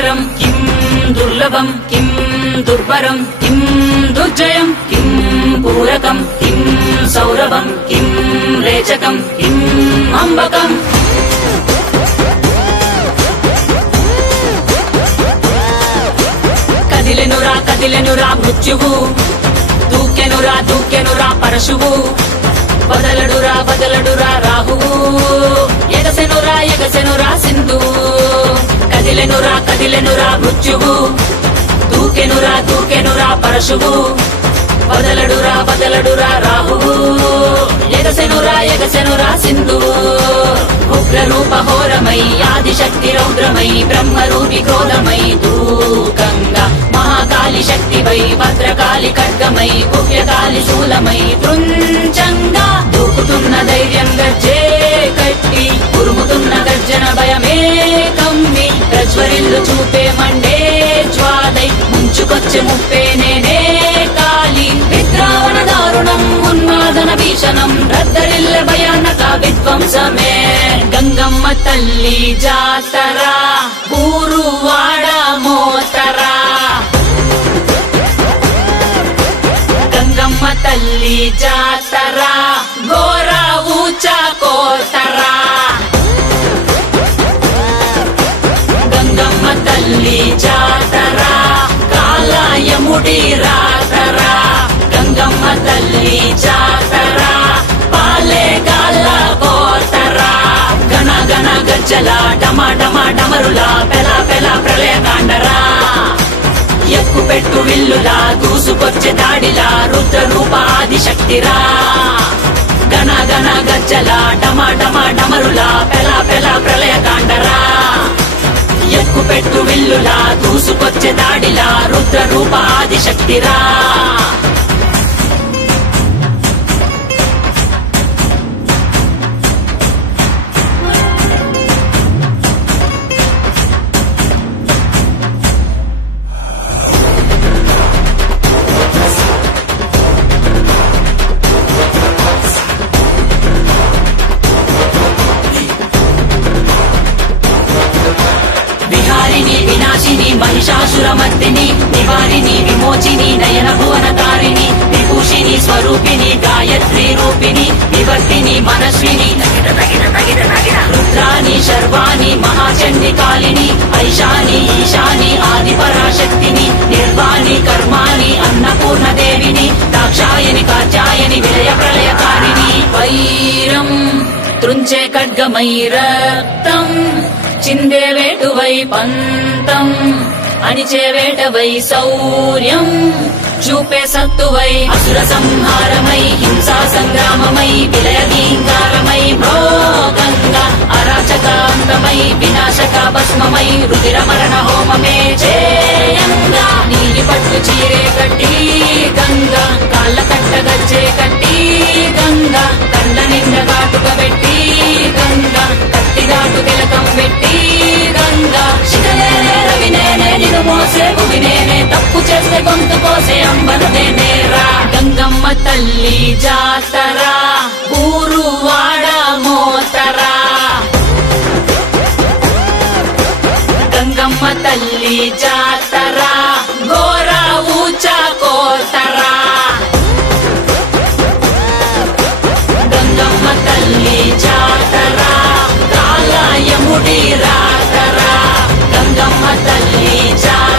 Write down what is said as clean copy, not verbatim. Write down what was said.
दुष्करं किं दुर्लभं किं दुर्भरं किं दुर्जयं किं पूरकं किं सौरभं किं रेचकं किं अम्बकम् కదిలెనురా మృత్యువు దూకెనురా పరశువు బదలడురా రాహువు ఎగసెనురా సింధువు కదిలెనురా మృత్యువు దూకెనురా పరశువు బదలడురా రాహువు ఎగసెనురా సింధువు ఉగ్రరూపహోరమై ఆదిశక్తి రౌద్రమై బ్రహ్మరూపి క్రోధమై దూకంగా మహాకాళి శక్తివై భద్రకాళి ఖడ్గమై గుహ్యకాళి శూలమై తృంచంగా దూకుతున్న ధైర్యం గర్జే కట్టి ఉరుముతున్న గర్జన భయమే కమ్మి ప్రజ్వరిల్లు చూపే మండే జ్వాలై ముంచుకొచ్చే ముప్పే నేనే కాళి విద్రావణ దారుణం ఉన్మాదన భీషణం రద్దరిల్ల భయానక విధ్వంసమే గంగమ్మ తల్లి జాతర ఊరువాడ మోతరా గంగమ్మ తల్లి జాతర ఘోర ఊచ కోతరా గంగమ్మ తల్లి జాతర కాలయముడి రాతరా గంగమ్మ తల్లి జాతర పాలే గాల కోతరా గణ గణ గజ్జల డమ డమ డమరుల పెల పెల ప్రళయ కాండరా ఎక్కు పెట్టు విల్లులా దూసుకొచ్చే దాడిలా రుద్ర రూప ఆదిశక్తిరా గణ గణ గజ్జల డమ డమ డమరుల పెల పెల ప్రళయ కాండరా ఎక్కు పెట్టు విల్లులా దూసుకొచ్చే దాడిలా రుద్ర రూప ఆదిశక్తిరా महिषासुरमर्दिनी निवारिणी विमोचिनी नयन भुवन तारिणी विभूषिणी स्वरूपिणी गायत्री रूपिणी विवर्तिनी मनस्विनी रुद्राणी शर्वाणी महाचंडी कालिनी ऐशानी ईशानी आदि पराशक्तिनी निर्वाणी कर्माणि अन्नपूर्ण देविनी दाक्षायनि कात्यायनि विलय प्रलयकारिणी वैरं త్రుంచే ఖడ్గమై రక్తం చిందే వేటువై పంతం అణిచే వేటవై శౌర్యం చూపే సత్తువై అసుర సంహారమై హింసా సంగ్రామమై విలయ గీంకారమై భోగంగా అరాచకాంతమై వినాశక భస్మమై రుధిర మరణ హోమమే చేయంగా నీలి పట్టు చీరే కట్టి గంగా కాళ్ళ కట్ట గజ్జే కట్టి గంగా కండ్ల నిండ కాటుక పెట్టి గంగా కత్తి ఘాటు తిలకం పెట్టి గంగా శిఖనేనే రవినేనే నిన్ను మోసే భువినేనే తప్పు చేస్తే గొంతు కోసే అంబను నేనేరా గంగమ్మ తల్లి జాతర ఊరువాడ మోతరా గంగమ్మ తల్లి జాతర ఘోర ఊచ కోతరా గంగమ్మ తల్లి జాతర కాలయముడి రాతరా గంగమ్మ తల్లి జాతర